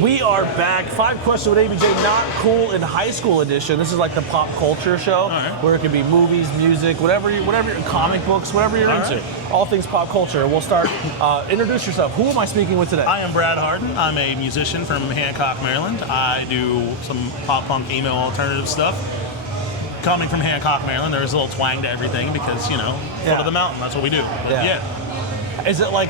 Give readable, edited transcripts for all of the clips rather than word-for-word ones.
We are back. 5 questions with ABJ, not cool in high school edition. This is like the pop culture show, where it could be movies, music, whatever, comic books, whatever you're into. All things pop culture. We'll start. Introduce yourself. Who am I speaking with today? I am Brad Harden. I'm a musician from Hancock, Maryland. I do some pop punk, emo, alternative stuff. Coming from Hancock, Maryland, there's a little twang to everything because, you know, foot of the mountain. That's what we do. But yeah. Is it like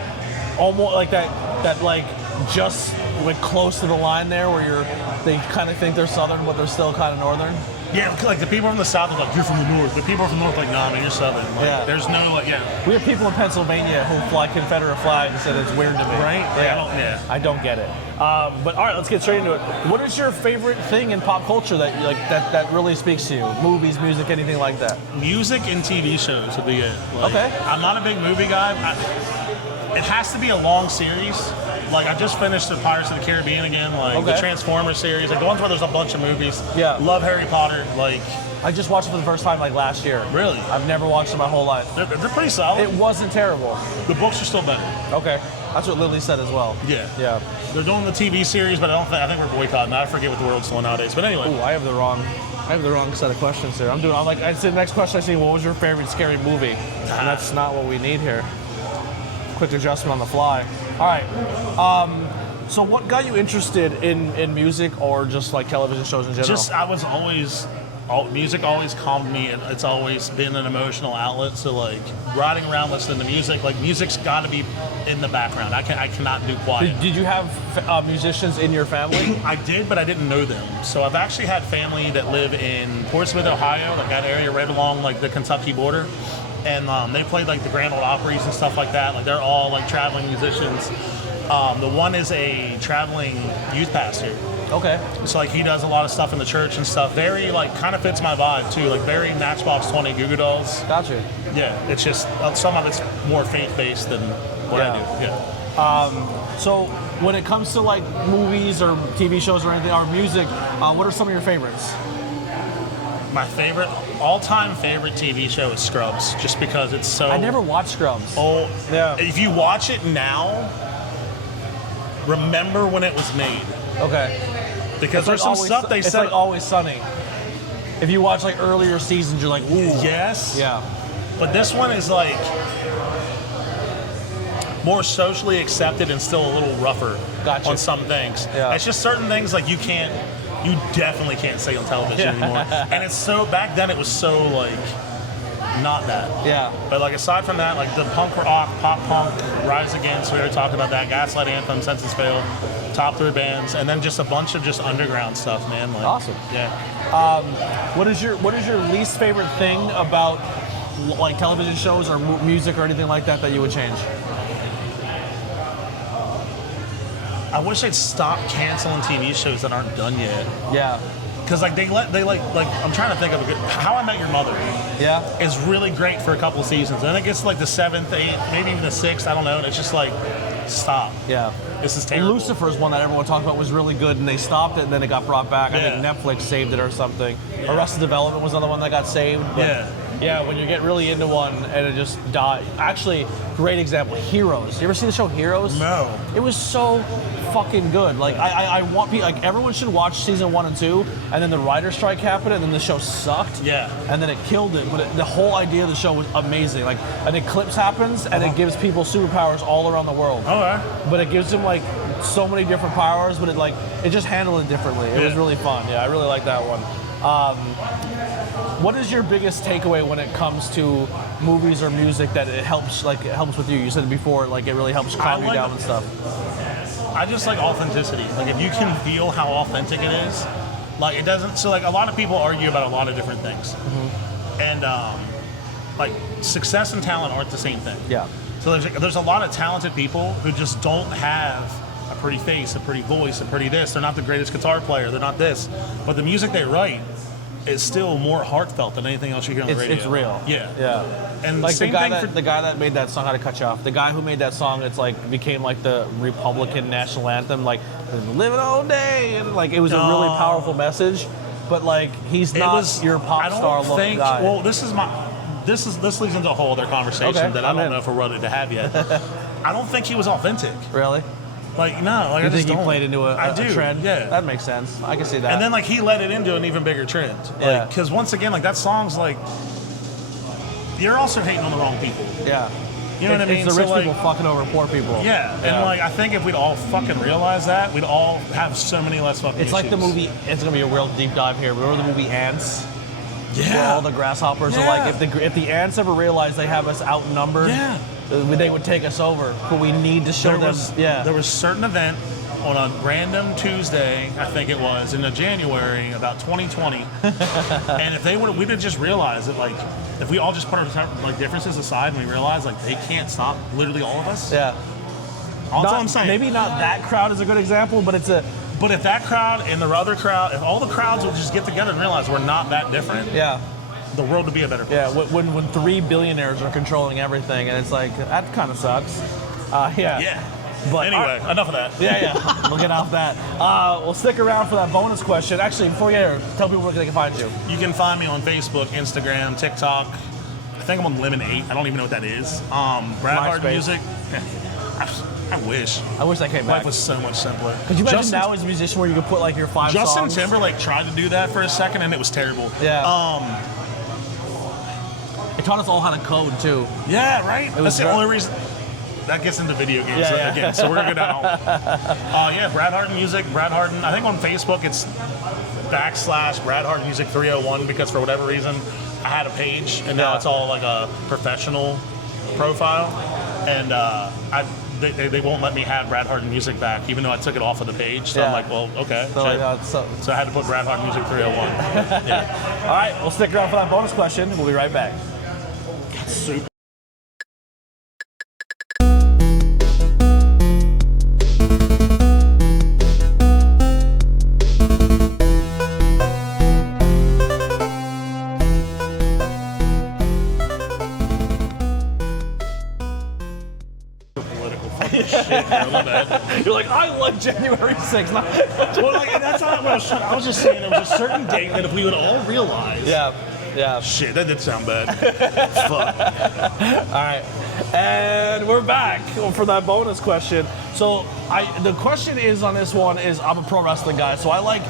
almost like that like just like close to the line there where they kind of think they're southern but they're still kind of northern? Yeah, like the people from the south are like, you're from the north. The people from the north are like, nah, man, you're southern. Like, there's no, like, We have people in Pennsylvania who fly Confederate flags and it's weird to me. Right? Yeah. I don't get it. But all right, let's get straight into it. What is your favorite thing in pop culture that really speaks to you? Movies, music, anything like that? Music and TV shows would be it. Like, okay. I'm not a big movie guy. It has to be a long series. Like, I just finished the Pirates of the Caribbean again, like the Transformers series, like the ones where there's a bunch of movies. Yeah. Love Harry Potter, like. I just watched it for the first time like last year. Really? I've never watched it my whole life. They're pretty solid. It wasn't terrible. The books are still better. Okay. That's what Lily said as well. Yeah. Yeah. They're doing the TV series, but I think we're boycotting that. I forget what the world's doing nowadays. But anyway. Ooh, I have the wrong set of questions here. I'm like, I said, next question I see, what was your favorite scary movie? And that's not what we need here. Quick adjustment on the fly. All right. So what got you interested in music or just like television shows in general? Music always calmed me. It's always been an emotional outlet. So like riding around listening to music, like music's got to be in the background. I cannot do quiet. Did you have musicians in your family? I did, but I didn't know them. So I've actually had family that live in Portsmouth, Ohio, like that area right along like the Kentucky border. And they played like the Grand Ole Opries and stuff like that. Like they're all like traveling musicians. The one is a traveling youth pastor. Okay. So like he does a lot of stuff in the church and stuff. Very like kind of fits my vibe too. Like very Matchbox 20 Goo Goo Dolls. Gotcha. Yeah. It's just some of it's more faith based than what I do. Yeah. So when it comes to like movies or TV shows or anything or music, what are some of your favorites? My all-time favorite TV show is Scrubs, just because it's so. I never watched Scrubs. Oh, yeah. If you watch it now, remember when it was made. Okay. Because there's some stuff they said. It's like Always Sunny. If you watch like earlier seasons, you're like, ooh. Yes. Yeah. But this one is like more socially accepted and still a little rougher on some things. Yeah. It's just certain things like you definitely can't say on television anymore. And it's so, back then it was so like, not that. Yeah. But like aside from that, like the punk rock, pop punk, Rise Against, we already talked about that, Gaslight Anthem, Senses Fail, top 3 bands, and then just a bunch of just underground stuff, man. Like, awesome. Yeah. What is your least favorite thing about like television shows or music or anything like that you would change? I wish they'd stop canceling TV shows that aren't done yet. Yeah. Because like I'm trying to think of a good. How I Met Your Mother. Yeah. Is really great for a couple of seasons. And it gets like the 7th, 8th, maybe even the 6th. I don't know. And it's just like, stop. Yeah. This is terrible. Lucifer's one that everyone talked about was really good, and they stopped it, and then it got brought back. I think Netflix saved it or something. Yeah. Arrested Development was another one that got saved. But yeah, when you get really into one and it just died. Actually, great example, Heroes. You ever see the show Heroes? No. It was so fucking good. Like I want people, like everyone should watch season 1 and 2, and then the writer's strike happened, and then the show sucked. Yeah. And then it killed it. But the whole idea of the show was amazing. Like an eclipse happens, and it gives people superpowers all around the world. All right. But it gives them like so many different powers, but it just handled it differently. It was really fun. Yeah, I really like that one. What is your biggest takeaway when it comes to movies or music that it helps with you? You said before, like it really helps calm you down and stuff. I just like authenticity. Like if you can feel how authentic it is, like it doesn't. So like a lot of people argue about a lot of different things, and like success and talent aren't the same thing. Yeah. So there's a lot of talented people who just don't have a pretty face, a pretty voice, a pretty this. They're not the greatest guitar player. They're not this, but the music they write is still more heartfelt than anything else you hear on the radio. It's real. Yeah. Yeah. And like same the guy that made that song, how to cut you off. The guy who made that song, it's like became like the Republican national anthem, like "Live it all day," and like it was a really powerful message. But like he's not your pop star look guy. Well, this leads into a whole other conversation that I don't know if we're ready to have yet. I don't think he was authentic. Really? Like, no, like You I just think he don't. played into I a do, trend? yeah. That makes sense. I can see that. And then like he led it into an even bigger trend. Yeah. Because once again, like that song's like, you're also hating on the wrong people. yeah. You know what I mean? It's the rich So, like, people fucking over poor people. Yeah, and like I think if we'd all fucking realize that, we'd all have so many less fucking It's like the issues. movie, it's gonna be a real deep dive here. Remember the movie Ants? Where Yeah. all the grasshoppers are Yeah. like, if the ants ever realize they have us outnumbered, Yeah. they would take us over. But we need to show them. There was a certain event on a random Tuesday, I think it was, in January, about 2020. And if we'd have just realized that, like, if we all just put our like differences aside and we realize like they can't stop literally all of us. Yeah. That's all I'm saying. Maybe not that crowd is a good example, but it's a. But if that crowd and the other crowd, if all the crowds would just get together and realize we're not that different, Yeah. the world would be a better place. Yeah. When 3 billionaires are controlling everything, and it's like that kind of sucks. Yeah. Yeah. But Anyway, enough of that. Yeah. We'll get off that. We'll stick around for that bonus question. Actually, before you get here, tell people where they can find you. You can find me on Facebook, Instagram, TikTok. I think I'm on Lemon 8. I don't even know what that is. Brad Harden MySpace. Music. I wish. I wish that came back. Life was so much simpler. Could you imagine Justin- now as a musician where you could put like your 5 Justin songs? Timberlake tried to do that for a second and it was terrible. Yeah. It taught us all how to code too. Yeah, right? was That's the dra- only reason. That gets into video games Yeah. again, so we're good now. Yeah, Brad Harden Music, Brad Harden. I think on Facebook it's / Brad Harden Music 301 because for whatever reason I had a page and now Yeah. it's all like a professional profile, and they won't let me have Brad Harden Music back even though I took it off of the page. So I'm Yeah. like, well, okay. So, So I had to put Brad Harden Music 301. Yeah. all right, we'll stick around for that bonus question. We'll be right back. Super. Political fucking shit, bro. My bad. You're like, I like January 6th. Well, like, and that's not what I was trying. I was just saying there was a certain date that if we would all realize. Yeah. Shit, that did sound bad. Fuck. All right, and we're back for that bonus question. So, the question is on this one is I'm a pro wrestling guy, so I like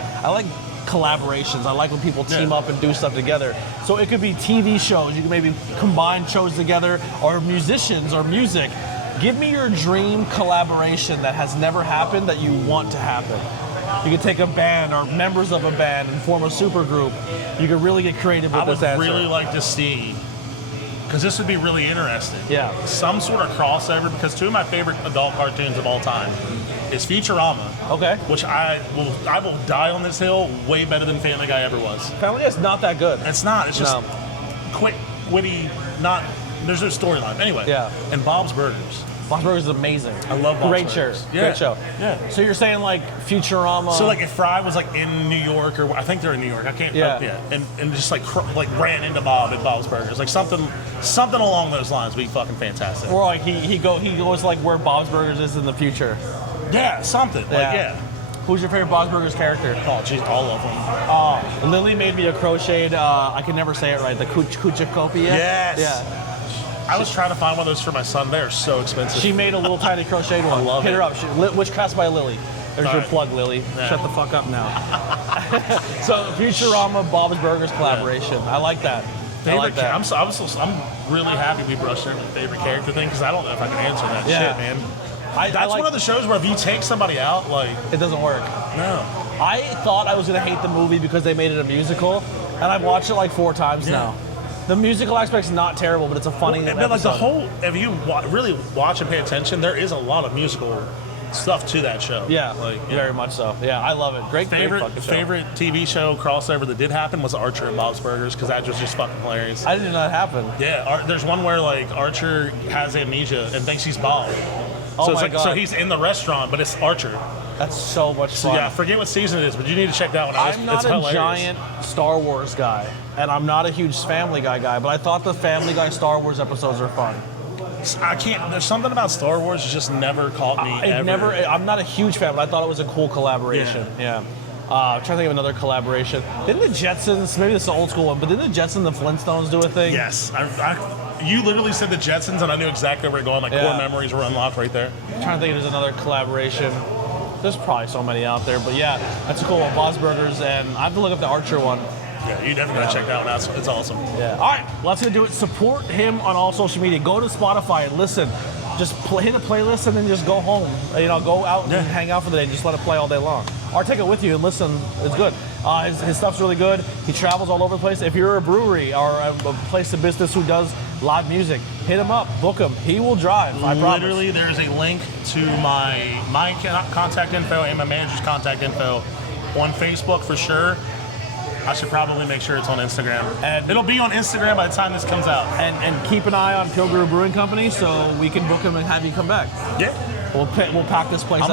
collaborations. I like when people team up and do stuff together. So it could be TV shows. You can maybe combine shows together, or musicians or music. Give me your dream collaboration that has never happened that you want to happen. You could take a band or members of a band and form a super group. You could really get creative with I would this answer. really like to see, because this would be really interesting. Yeah. Some sort of crossover, because 2 of my favorite adult cartoons of all time is Futurama. Okay. Which I will die on this hill way better than Family Guy ever was. Family Guy's not that good. It's not. It's just No. quick, witty, not. There's no storyline. Anyway. Yeah. And Bob's Burgers. Bob's Burgers is amazing. I love Bob's Great Burgers. show. Yeah. Great show. Yeah. So you're saying like Futurama. So like if Fry was like in New York, or I think they're in New York. I can't. Yeah. And just like ran into Bob at Bob's Burgers, like something along those lines would be fucking fantastic. or like he goes like where Bob's Burgers is in the future. Yeah, something. Like yeah. Who's your favorite Bob's Burgers character? Oh, geez, all of them. Lily made me a crocheted. I can never say it right. The Kuchakopia. Yes. Yeah. I was trying to find one of those for my son. They are so expensive. She made a little tiny crocheted one. I love Hit it. her up. WitchCrafts by Lily. There's All your right. plug, Lily. Yeah. Shut the fuck up now. So Futurama, Bob's Burgers collaboration. I like that. I like that. I'm really happy we brushed over the favorite character thing because I don't know if I can answer that Yeah. shit, man. I That's like, one of the shows where if you take somebody out, like, it doesn't work. no. I thought I was gonna hate the movie because they made it a musical, and I've watched it like 4 times now. The musical aspect's not terrible, but it's a funny But like the episode. whole, if you really watch and pay attention, there is a lot of musical stuff to that show. Yeah, like very much so. Yeah, I love it. Great fucking show. Favorite TV show crossover that did happen was Archer and Bob's Burgers because that was just fucking hilarious. I didn't know that happened. Yeah, there's one where like Archer has amnesia and thinks he's Bob. Oh So it's my like, God. so he's in the restaurant, but it's Archer. That's so much So fun. yeah, I forget what season it is, but you need to check that one out. I'm not it's a hilarious. giant Star Wars guy, and I'm not a huge Family Guy guy, but I thought the Family Guy Star Wars episodes are fun. I can't. There's something about Star Wars that just never caught me. I'm not a huge fan, but I thought it was a cool collaboration. Yeah. I'm trying to think of another collaboration. Didn't the Jetsons, maybe this is an old school one, but didn't the Jetsons and the Flintstones do a thing? Yes, You literally said the Jetsons, and I knew exactly where we're going. Like, core memories were unlocked right there. I'm trying to think if there's another collaboration. There's probably so many out there, but yeah, that's cool. Bob's Burgers, and I have to look up the Archer one. Yeah, you definitely gotta check that one out. It's awesome. Yeah. All right, well, that's gonna do it. Support him on all social media. Go to Spotify and listen. Just hit a playlist and then just go home. You know, go out and hang out for the day. Just let it play all day long. Or take it with you and listen. It's good. His stuff's really good. He travels all over the place. If you're a brewery or a place of business who does live music, hit him up, book him. He will drive. I promise. Literally, there's a link to my contact info and my manager's contact info on Facebook for sure. I should probably make sure it's on Instagram. And it'll be on Instagram by the time this comes out. And keep an eye on Pilgrim Brewing Company so we can book him and have you come back. Yeah. We'll pack this place out.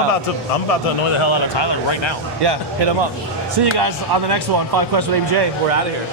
I'm about to annoy the hell out of Tyler right now. Yeah, hit him up. See you guys on the next one. 5 Questions with ABJ. We're out of here.